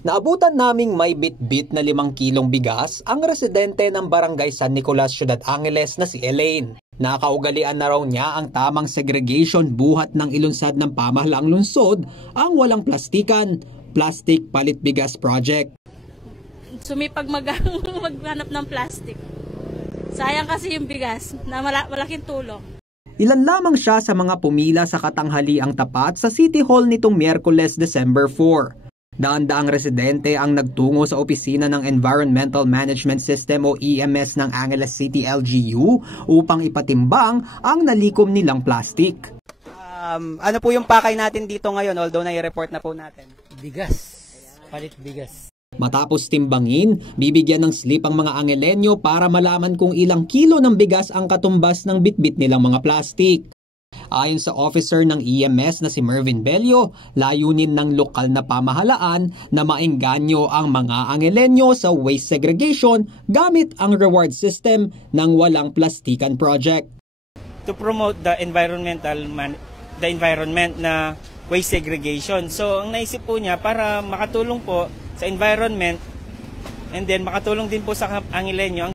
Naabutan naming may bit-bit na 5 kilong bigas ang residente ng Barangay San Nicolas, Ciudad Angeles na si Elaine. Nakaugalian na raw niya ang tamang segregation buhat ng ilunsad ng pamahalaang lungsod ang walang plastikan, Plastic Palit Bigas Project. Sumipag maghanap ng plastic. Sayang kasi yung bigas na malaking tulong. Ilan lamang siya sa mga pumila sa katanghaliang tapat sa City Hall nitong Miyerkules, December 4. Daan-daang residente ang nagtungo sa opisina ng Environmental Management System o EMS ng Angeles City LGU upang ipatimbang ang nalikom nilang plastik. Ano po yung pakay natin dito ngayon, although na-report na po natin? Bigas. Palit bigas. Matapos timbangin, bibigyan ng slip ang mga Angelenyo para malaman kung ilang kilo ng bigas ang katumbas ng bitbit nilang mga plastik. Ayon sa officer ng EMS na si Mervin Bello, layunin ng lokal na pamahalaan na maengganyo ang mga Angelenyo sa waste segregation gamit ang reward system ng Walang Plastikan Project. To promote the environment na waste segregation. So ang naisip po niya para makatulong po sa environment and then makatulong din po sa Angelenyo.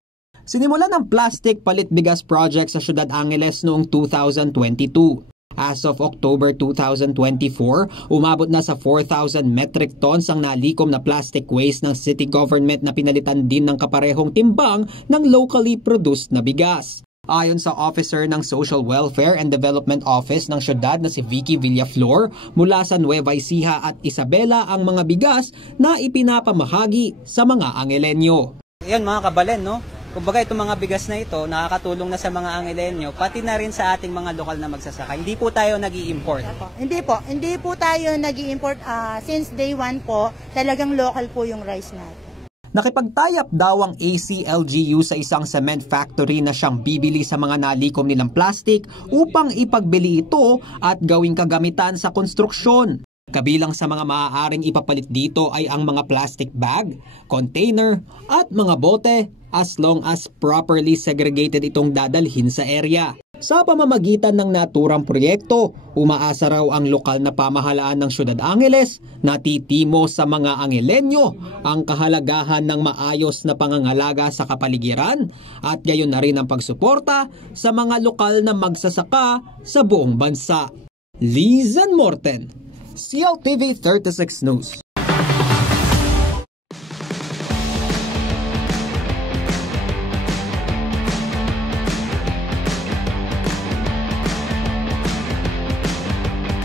Sinimulan ng Plastic Palit Bigas Project sa Ciudad Angeles noong 2022. As of October 2024, umabot na sa 4,000 metric tons ang nalikom na plastic waste ng city government na pinalitan din ng kaparehong timbang ng locally produced na bigas. Ayon sa officer ng Social Welfare and Development Office ng syudad na si Vicky Villaflor, mula sa Nueva Ecija at Isabela ang mga bigas na ipinapamahagi sa mga Angelenyo. Yan mga kabalen, no? Kumbaga itong mga bigas na ito, nakakatulong na sa mga Angelenyo, pati na rin sa ating mga lokal na magsasaka. Hindi po tayo nag-i-import. Hindi po tayo nag-i-import. Since day one po, talagang local po yung rice natin. Nakipagtayap daw ang ACLGU sa isang cement factory na siyang bibili sa mga nalikom nilang plastic upang ipagbili ito at gawing kagamitan sa konstruksyon. Kabilang sa mga maaaring ipapalit dito ay ang mga plastic bag, container at mga bote as long as properly segregated itong dadalhin sa area. Sa pamamagitan ng naturang proyekto, umaasa raw ang lokal na pamahalaan ng Ciudad Angeles na titimo sa mga Angelenyo ang kahalagahan ng maayos na pangangalaga sa kapaligiran at gayon na rin ang pagsuporta sa mga lokal na magsasaka sa buong bansa. Lizan Morten, CLTV 36 News.